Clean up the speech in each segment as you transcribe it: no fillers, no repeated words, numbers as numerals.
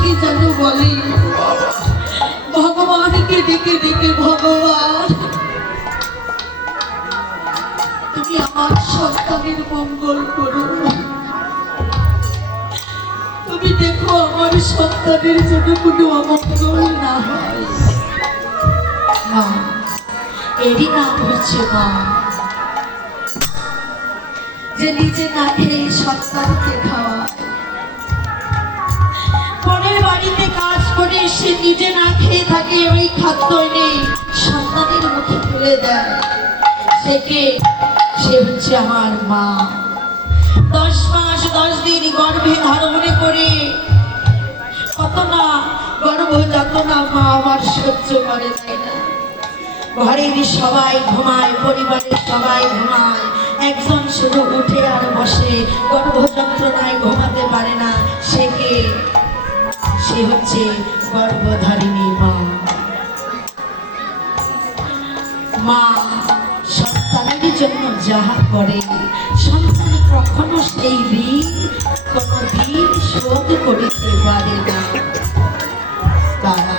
কি যেন বলে, ভগবানকে ডেকে ডেকে, ভগবান তুমি আমার সন্তানের মঙ্গল করো, তুমি দেখো আমার সন্তানের জন্য কোনো অমঙ্গল না হয়। মা, এরই নাম হচ্ছে মা, যে নিজে না খেয়ে সন্তানকে খাওয়ায়। পরের বাড়িতে কাজ করে সে নিজে না খেয়ে থাকে, ওই খাদ্য এনে সন্তানের মুখে তুলে দেয়। সে হচ্ছে আমার মা। 10 মাস 10 দিন গর্ভে ধারণ করে কত না গর্ভ যাতনা মা আমার সহ্য করে, তাই না? ঘরের সবাই ঘুমায়, পরিবারের সবাই ঘুমায়, একজন শুধু উঠে আর বসে, গর্ভ যন্ত্রণায় ঘুমাতে পারে না। সে হচ্ছে গর্ভধারিণী মা। মা সন্তানের জন্য যাহা করে, সন্তান কখনো সেই ঋণ কোনদিন শোধ করিতে পারে না। তারা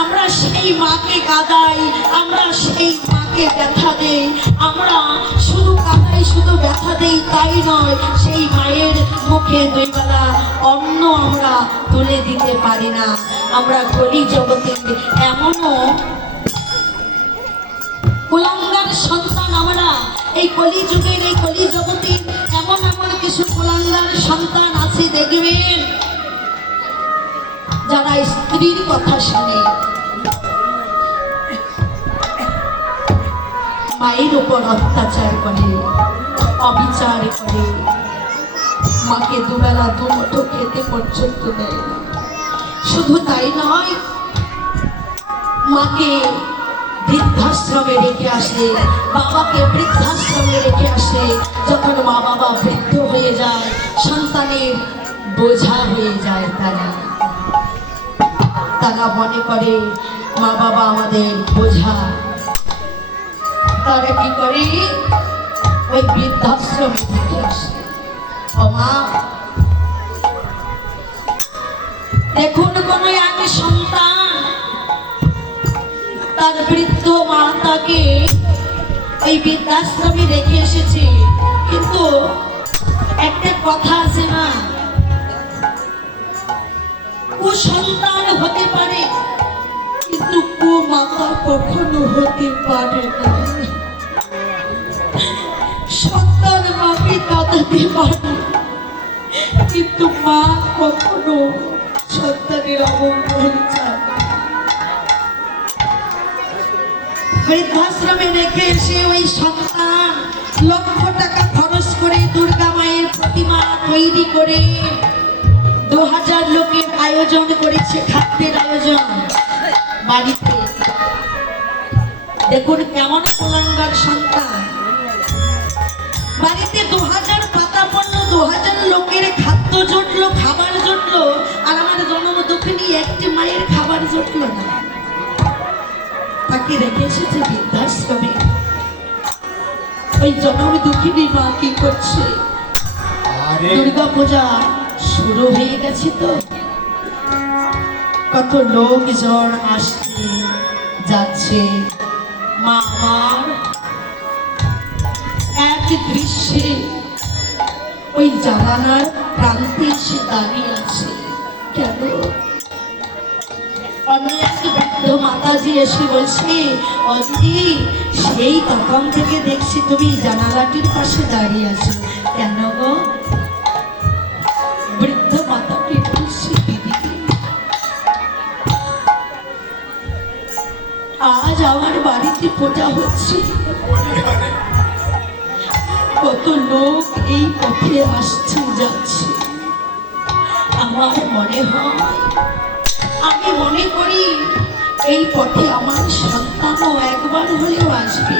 আমরা সেই মাকে কাঁদাই, আমরা সেই মাকে ব্যথা দেই, আমরা শুধু কাঁদাই, শুধু ব্যথা দেই তাই নয়, সেই মায়ের মুখে 2 বেলা অন্ন আমরা তুলে দিতে পারি না। আমরা কলি জগতে এমনও কুলাঙ্গার সন্তান, আমরা এই কলি যুগের, এই কলি জগতে এমন এমন কিছু কুলাঙ্গার সন্তান আছে, দেখবেন যারা স্ত্রীর কথা শুনে মায়ের উপর অত্যাচার করে, অবিচার করে, মাকে 2 বেলা 2 মুঠো খেতে পর্যন্ত দেয় না। শুধু তাই নয়, মাকে বৃদ্ধাশ্রমে রেখে আসে, বাবাকে বৃদ্ধাশ্রমে রেখে আসে। যখন মা বাবা বৃদ্ধ হয়ে যায়, সন্তানের বোঝা হয়ে যায়, তারা মনে করে মা বাবা আমাদের বোঝা। তারা কি করে, ওই বৃদ্ধাশ্রমে রেখে আসে। ও মা, দেখুন কোন এক সন্তান তার বৃদ্ধ মাতাকে এই বৃদ্ধাশ্রমে রেখে এসেছে, কিন্তু একটা কথা আছে না, ও সন্তান হতে পারে কিন্তু ও মাতা কখনো হতে পারে না। সন্তান মাকে কাঁদাতে পারে, কিন্তু মা কখনো সন্তানের অমঙ্গল চায় না। বৃদ্ধাশ্রমে রেখে এসে ওই সন্তান লক্ষ টাকা খরচ করে দুর্গা মায়ের প্রতিমা তৈরি করে 2000 লোকের আয়োজন করেছে, খাদ্যের আয়োজন বাড়িতে। দেখুন কেমন কুলাঙ্গার সন্তান, বাড়িতে 2000 পাতা পণ্য, 2000 লোকের খাদ্য জুটলো, খাবার জুটলো, আর আমার জন্ম দুঃখিনী একটি মায়ের খাবার জুটলো না। তাকে রেখে এসেছে বৃদ্ধাশ্রমে। ওই জন্ম দুঃখিনী মা কি করছে, দুর্গা পূজা শুরু হয়ে গেছে, তো কত লোকজন আসছে যাচ্ছে, মা আমার এক দৃশ্যে ওই জানালার প্রান্তে এসে দাঁড়িয়ে আছে। কেন? অন্য এক বৃদ্ধ মাতাজি এসে বলছে, অজি সেই তখন থেকে দেখছি তুমি জানালাটির পাশে দাঁড়িয়ে আছো, কেন গো? বৃদ্ধ মাতাকে বলছে, দিদি আজ আমার বাড়িতে পূজা হচ্ছে, কত লোক এই পথে আসছে যাচ্ছে, আমার মনে হয়, আমি মনে করি এই পথে আমার সন্তানও একবার হলেও আসবে।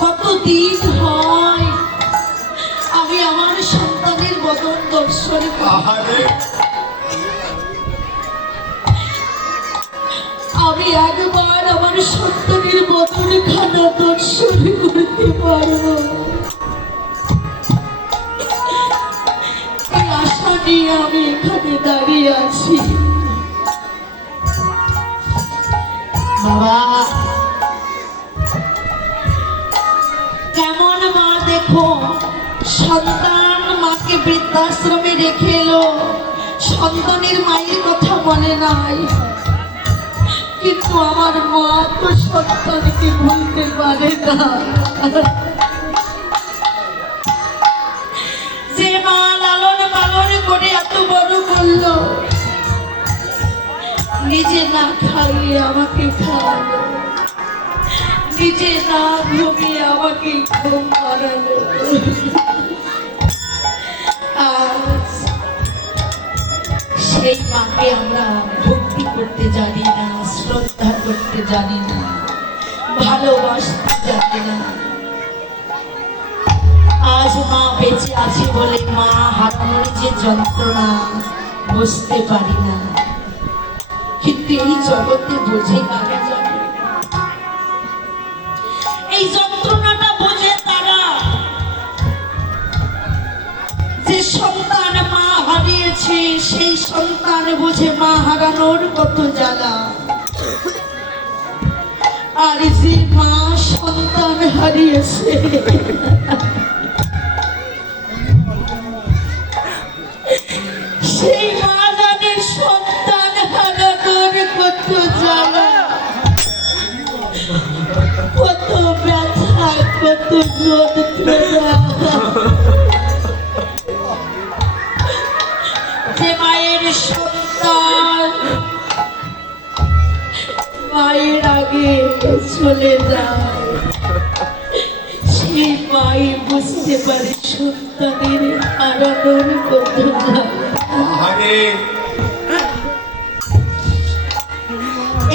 কতদিন হয় আমি আমার সন্তানের বদন দর্শন করি, আমি একবার আমার সন্তানের বদন খানা দর্শন করতে পারবো, এই আশা নিয়ে আমি এখানে দাঁড়িয়ে আছি। বাবা, কেমন মা দেখো, সন্তান মাকে বৃদ্ধাশ্রমে রেখে এলো, সন্তানের মায়ের কথা মনে নাই, কিন্তু আমার মা তো সন্তানকে ভুলতে পারে না। যে মা লালন পালন করে এত বড় করলো, নিজে না খাইয়ে আমাকে খাওয়ালো, নিজে না ঘুমিয়ে আমাকে ঘুম পাড়ালো। আজ সেই মাকে আমরা ভক্তি করতে জানি না, শ্রদ্ধা করতে জানি না, ভালোবাসতে জানি না। আজ মা বেঁচে আছে বলে মা হারানোর যে যন্ত্রণা বুঝতে পারি না, কিন্তু এই জগতে বোঝে কারা জানে? এই যন্ত্রণাটা বোঝে তারা যে সন্তান মা হারিয়েছে, সেই সন্তান বোঝে মা হারানোর কত জ্বালা। আর যে মা সন্তান হারিয়েছে, সেই মা জানে সন্তান হারানোর কত জ্বালা, কত ব্যথা, কত যন্ত্রণা। যে মায়ের সন্তান মায়ের আগে চলে যায়, সেই মাই বুঝতে পারে সন্তানের হারানোর কত জ্বালা।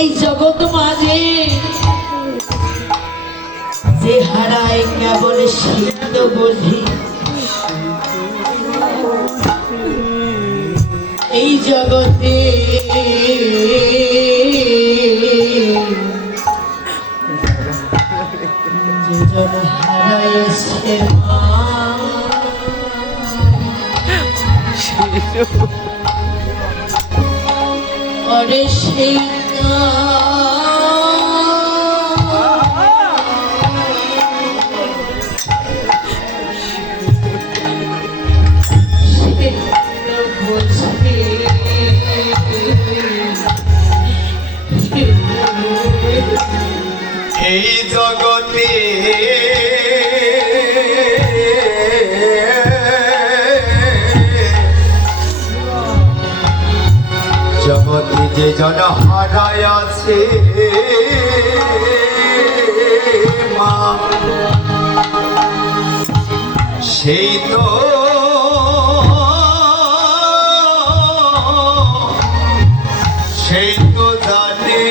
এই জগৎ মাঝে যে হারায় কেবল সেই তো বোঝে। এই জগতে যেজন হারাইছে মা, ওরে সেই এই জগতে জগতে যে জন হারায় আছে মা, সেই তো জানে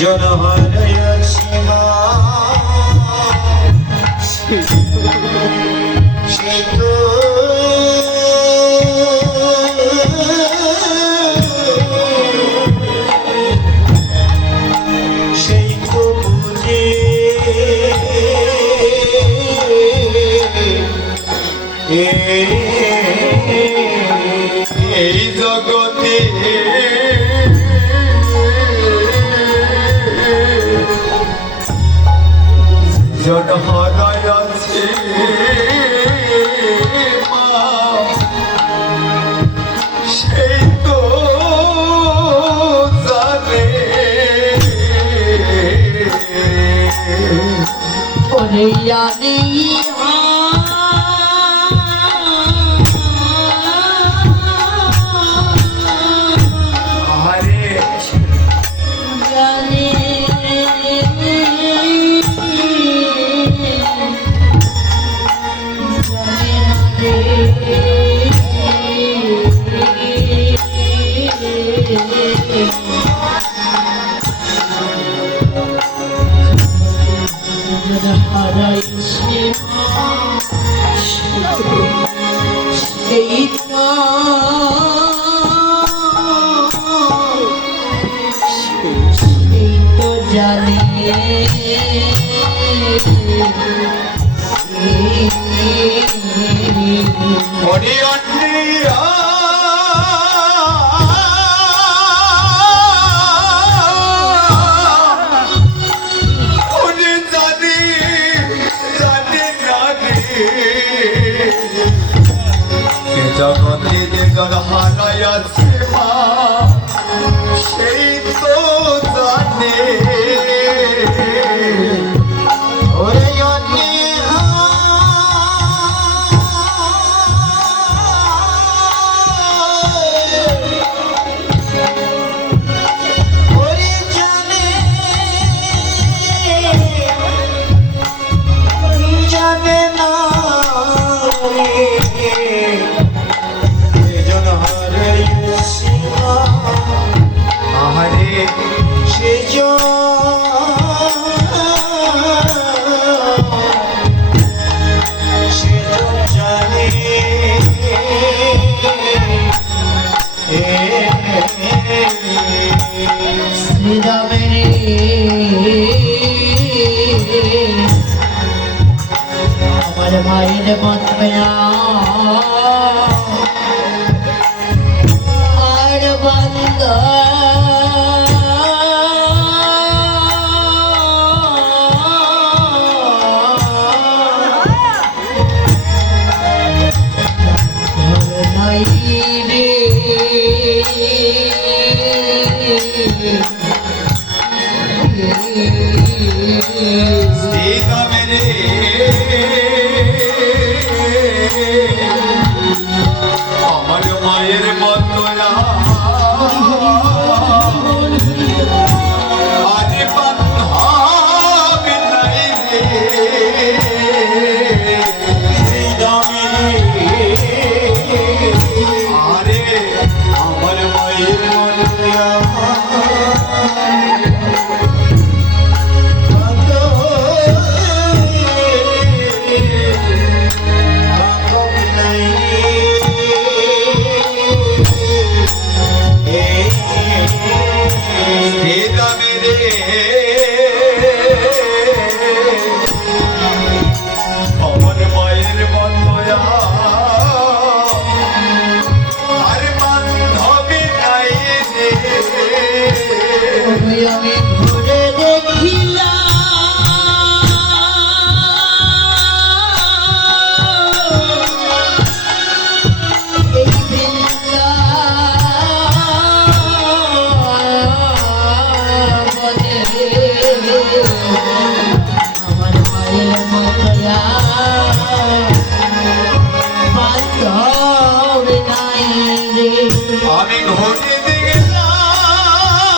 জন হারাইয়াছি মা, সে তো সেই তো বুঝে এই জগতে জন হারায় আছে মা, সেই তো জানে ওরে জানে সীমা সেই তো জানে মনে অন্যিয়া উনি জানি জানি না রে জগতে যেজন হারাইয়াছে মা সেই তো জানে ওরে অন্যে ওরে জানে জানে না এজন হারাইয়াছি মা আহারে সেজন জানে শ্রীরামের আমার মায়ের মত